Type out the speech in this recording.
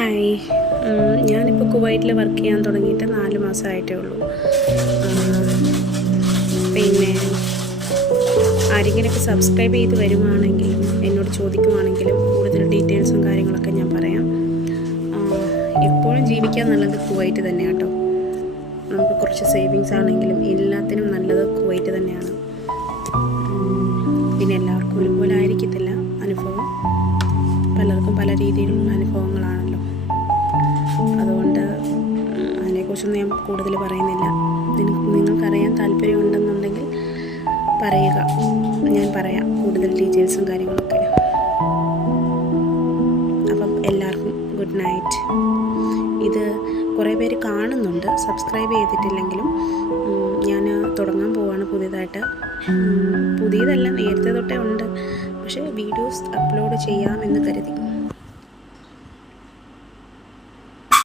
Hi. ഞാനിപ്പോൾ കുവൈറ്റിൽ work ചെയ്യാൻ തുടങ്ങിയിട്ട് 4 മാസമായിട്ടേ ഉള്ളൂ. പിന്നെ ആരെങ്കിലുമൊക്കെ സബ്സ്ക്രൈബ് ചെയ്ത് വരുവാണെങ്കിലും എന്നോട് ചോദിക്കുവാണെങ്കിലും കൂടുതൽ ഡീറ്റെയിൽസും കാര്യങ്ങളൊക്കെ ഞാൻ പറയാം. എപ്പോഴും ജീവിക്കാൻ നല്ലത് കുവൈറ്റ് തന്നെയാണ് കേട്ടോ. നമുക്ക് കുറച്ച് സേവിങ്സ് ആണെങ്കിലും എല്ലാത്തിനും നല്ലത് കുവൈറ്റ് തന്നെയാണ്. പിന്നെ എല്ലാവർക്കും ഒരുപോലെ ആയിരിക്കത്തില്ല അനുഭവം, പലർക്കും പല രീതിയിലുള്ള അനുഭവങ്ങളാണല്ലോ. അതുകൊണ്ട് അതിനെക്കുറിച്ചൊന്നും ഞാൻ കൂടുതൽ പറയുന്നില്ല. നിങ്ങൾക്കറിയാൻ താല്പര്യമുണ്ടെന്നുണ്ടെങ്കിൽ പറയുക, ഞാൻ പറയാം കൂടുതൽ ഡീറ്റെയിൽസും കാര്യങ്ങളൊക്കെ. അപ്പം എല്ലാവർക്കും ഗുഡ് നൈറ്റ്. ഇത് കുറേ പേര് കാണുന്നുണ്ട്, സബ്സ്ക്രൈബ് ചെയ്തിട്ടില്ലെങ്കിലും. ഞാൻ തുടങ്ങാൻ പോവാണ് പുതിയതായിട്ട്. പുതിയതല്ല, നേരത്തെ തൊട്ടേ ഉണ്ട്, പക്ഷേ വീഡിയോസ് അപ്ലോഡ് ചെയ്യാമെന്ന് കരുതി.